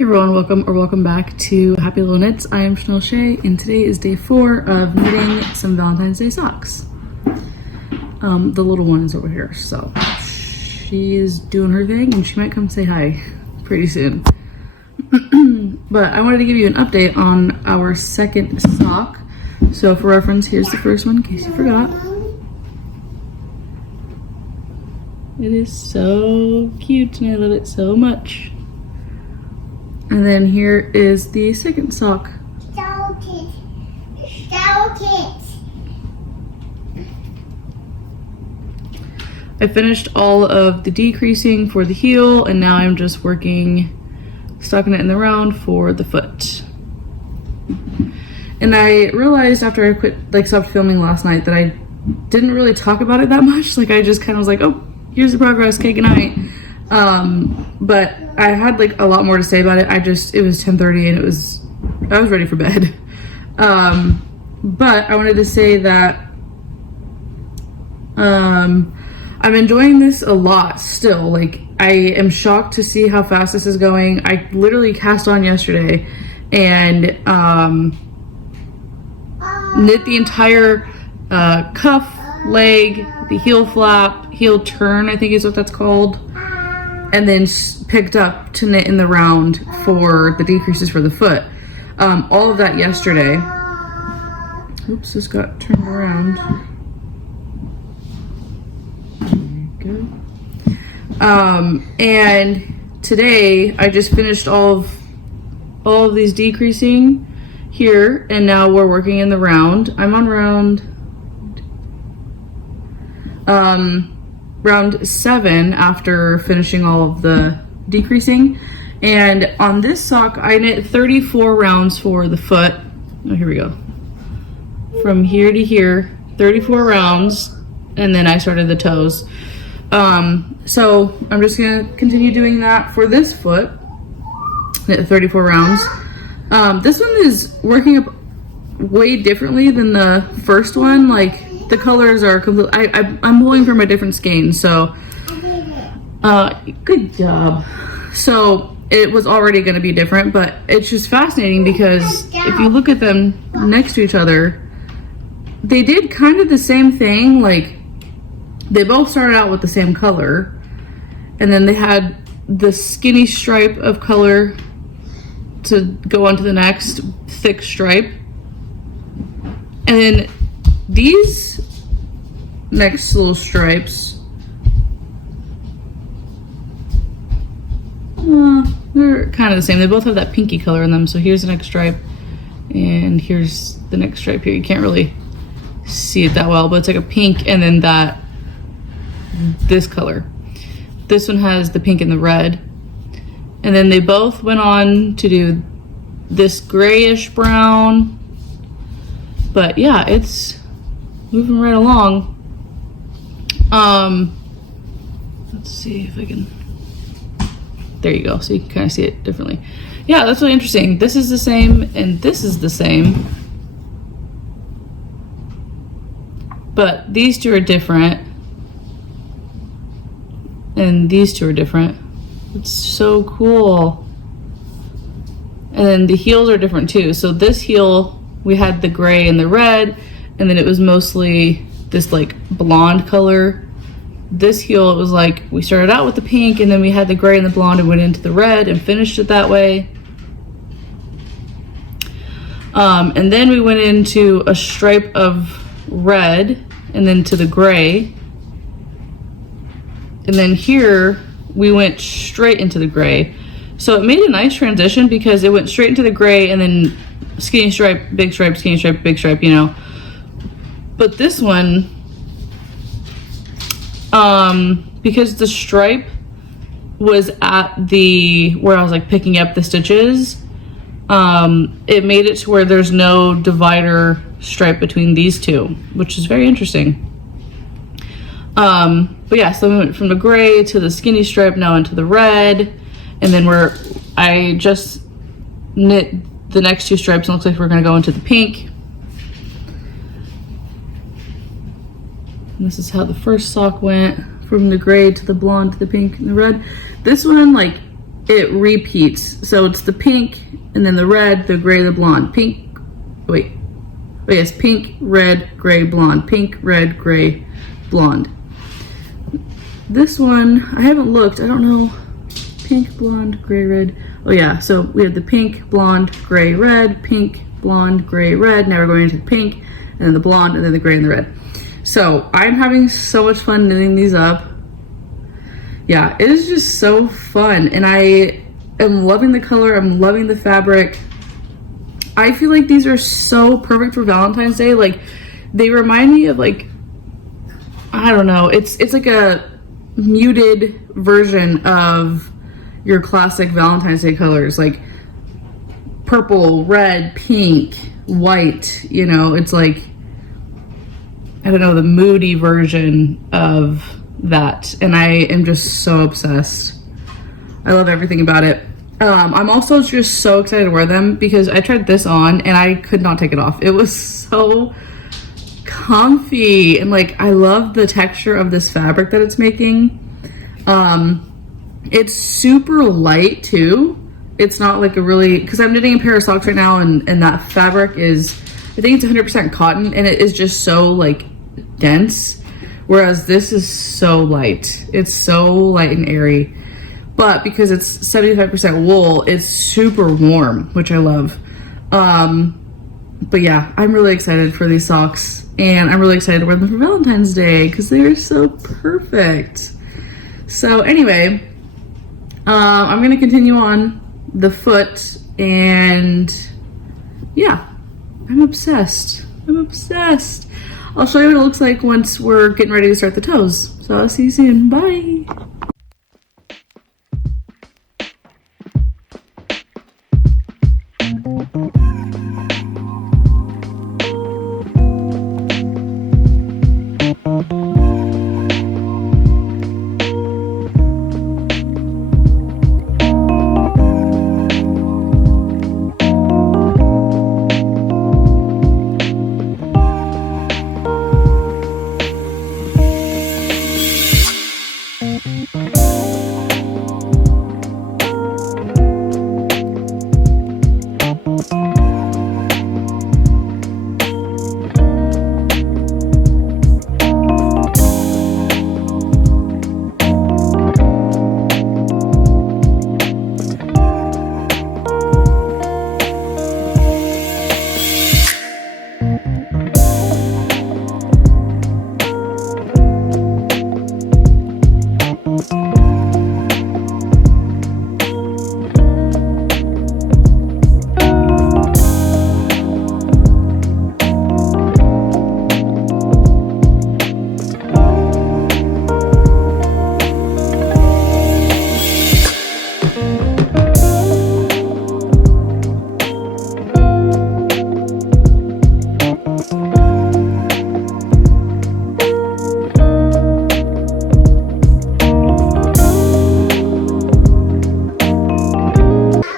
Hey everyone, welcome back to Happy Little Knits. I am Chanel Shea, and today is day 4 of knitting some Valentine's Day socks. The little one is over here, so she's doing her thing, and she might come say hi pretty soon. But I wanted to give you an update on our second sock. So for reference, here's the first one in case you forgot. It is so cute, and I love it so much. And then here is the second sock. So cute. So cute. I finished all of the decreasing for the heel, and now I'm just working stocking it in the round for the foot. And I realized after I stopped filming last night that I didn't really talk about it that much. Like I just kind of was like, oh, here's the progress, okay, good night. But I had like a lot more to say about it. It was 10:30 and I was ready for bed. But I wanted to say that I'm enjoying this a lot still. Like I am shocked to see how fast this is going. I literally cast on yesterday and knit the entire cuff, leg, the heel flap, heel turn, I think is what that's called. And then picked up to knit in the round for the decreases for the foot. All of that yesterday. Oops, this got turned around. There you go. And today I just finished all of these decreasing here, and now we're working in the round. I'm on round 7 after finishing all of the decreasing. And on this sock I knit 34 rounds for the foot. Oh, here we go. From here to here, 34 rounds, and then I started the toes. So I'm just gonna continue doing that for this foot, knit 34 rounds. This one is working up way differently than the first one. Like the colors are completely, I'm pulling from a different skein, so good job. So it was already going to be different, but it's just fascinating because if you look at them next to each other, they did kind of the same thing. Like they both started out with the same color, and then they had the skinny stripe of color to go on to the next thick stripe, and then these next little stripes, they're kind of the same. They both have that pinky color in them. So here's the next stripe, and here's the next stripe here. You can't really see it that well, but it's like a pink, and then this color. This one has the pink and the red. And then they both went on to do this grayish brown. But yeah, it's moving right along. Let's see if I can, there you go, so you can kind of see it differently. Yeah, that's really interesting. This is the same and this is the same, but these two are different and these two are different. It's so cool. And then the heels are different too. So this heel, we had the gray and the red, and then it was mostly this like blonde color. This heel, it was like we started out with the pink, and then we had the gray and the blonde and went into the red and finished it that way. And then we went into a stripe of red and then to the gray. And then here we went straight into the gray. So it made a nice transition because it went straight into the gray and then skinny stripe, big stripe, skinny stripe, big stripe, you know. But this one, because the stripe was at where I was like picking up the stitches, it made it to where there's no divider stripe between these two, which is very interesting. But yeah, so we went from the gray to the skinny stripe, now into the red, and then I just knit the next two stripes, and it looks like we're gonna go into the pink. And this is how the first sock went, from the gray to the blonde to the pink and the red. This one, like, it repeats. So it's the pink and then the red, the gray, the blonde. Pink, wait. Oh yes, pink, red, gray, blonde. Pink, red, gray, blonde. This one, I haven't looked. I don't know. Pink, blonde, gray, red. Oh yeah, so we have the pink, blonde, gray, red, pink, blonde, gray, red. Now we're going into the pink, and then the blonde, and then the gray and the red. So I'm having so much fun knitting these up. Yeah, it is just so fun, and I am loving the color. I'm loving the fabric. I feel like these are so perfect for Valentine's Day. Like, they remind me of, like, I don't know. It's like a muted version of your classic Valentine's Day colors, like purple, red, pink, white. You know, it's like, I don't know, the moody version of that, and I am just so obsessed. I love everything about it. I'm also just so excited to wear them because I tried this on and I could not take it off. It was so comfy, and like, I love the texture of this fabric that it's making. It's super light too. It's not like a really, because I'm knitting a pair of socks right now, and that fabric is, I think it's 100% cotton, and it is just so like dense, whereas this is so light. It's so light and airy, but because it's 75% wool, it's super warm, which I love. But yeah, I'm really excited for these socks, and I'm really excited to wear them for Valentine's Day because they're so perfect. So anyway, I'm gonna continue on the foot, and yeah, I'm obsessed. I'm obsessed. I'll show you what it looks like once we're getting ready to start the toes. So I'll see you soon. Bye.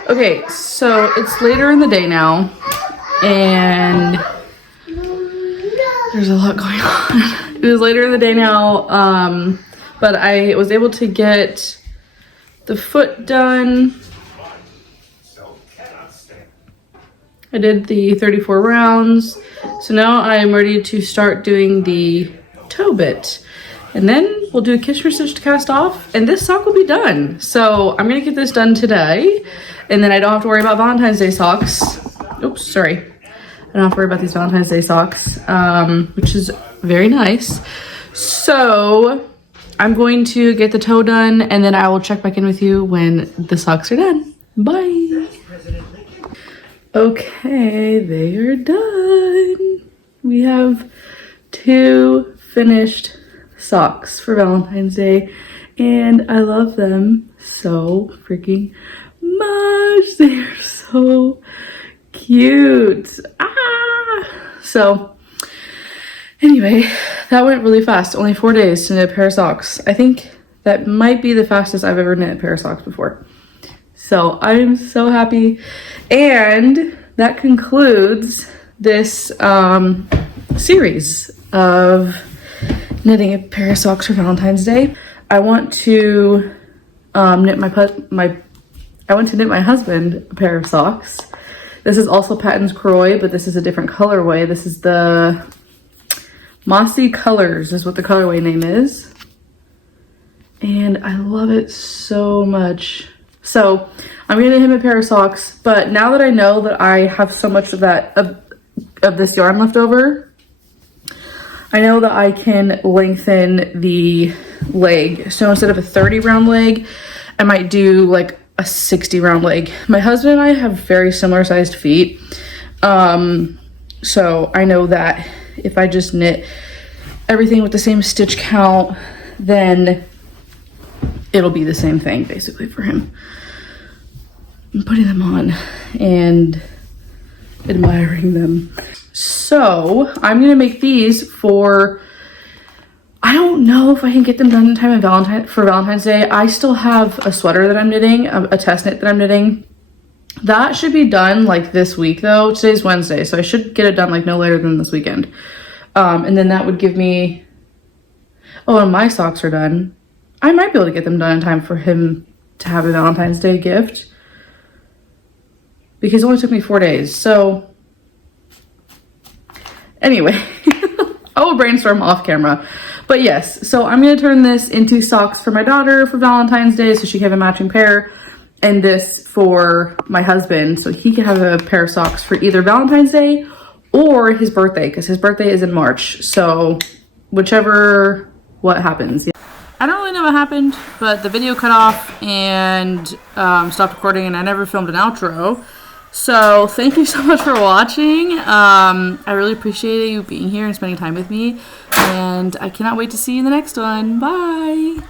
Okay, so it's later in the day now, and there's a lot going on. It was later in the day now, but I was able to get the foot done. I did the 34 rounds, so now I'm ready to start doing the toe bit. And then we'll do a Kitchener stitch to cast off, and this sock will be done. So I'm gonna get this done today, and then I don't have to worry about Valentine's Day socks. Oops, sorry. I don't have to worry about these Valentine's Day socks, which is very nice. So I'm going to get the toe done, and then I will check back in with you when the socks are done. Bye. Okay, they are done. We have 2 finished socks for Valentine's Day, and I love them so freaking much. They are so cute. So anyway, that went really fast. Only 4 days to knit a pair of socks. I think that might be the fastest I've ever knit a pair of socks before. So I'm so happy, and that concludes this series of knitting a pair of socks for Valentine's Day. I want to knit my I went to knit my husband a pair of socks. This is also Patton's Croy, but this is a different colorway. This is the Mossy Colors is what the colorway name is. And I love it so much. So I'm gonna knit him a pair of socks, but now that I know that I have so much of that of this yarn left over, I know that I can lengthen the leg. So instead of a 30 round leg, I might do like a 60 round leg. My husband and I have very similar sized feet. So I know that if I just knit everything with the same stitch count, then it'll be the same thing basically for him. I'm putting them on and admiring them. So I'm gonna make these for, I don't know if I can get them done in time for Valentine's Day. I still have a sweater that I'm knitting, a test knit that I'm knitting. That should be done like this week though. Today's Wednesday, so I should get it done like no later than this weekend. And then that would give me, oh, and my socks are done. I might be able to get them done in time for him to have a Valentine's Day gift, because it only took me 4 days. So anyway, I will brainstorm off camera. But yes, so I'm gonna turn this into socks for my daughter for Valentine's Day so she can have a matching pair, and this for my husband so he can have a pair of socks for either Valentine's Day or his birthday, because his birthday is in March. So whichever what happens. I don't really know what happened, but the video cut off and stopped recording, and I never filmed an outro. So thank you so much for watching. I really appreciate you being here and spending time with me, and I cannot wait to see you in the next one. Bye.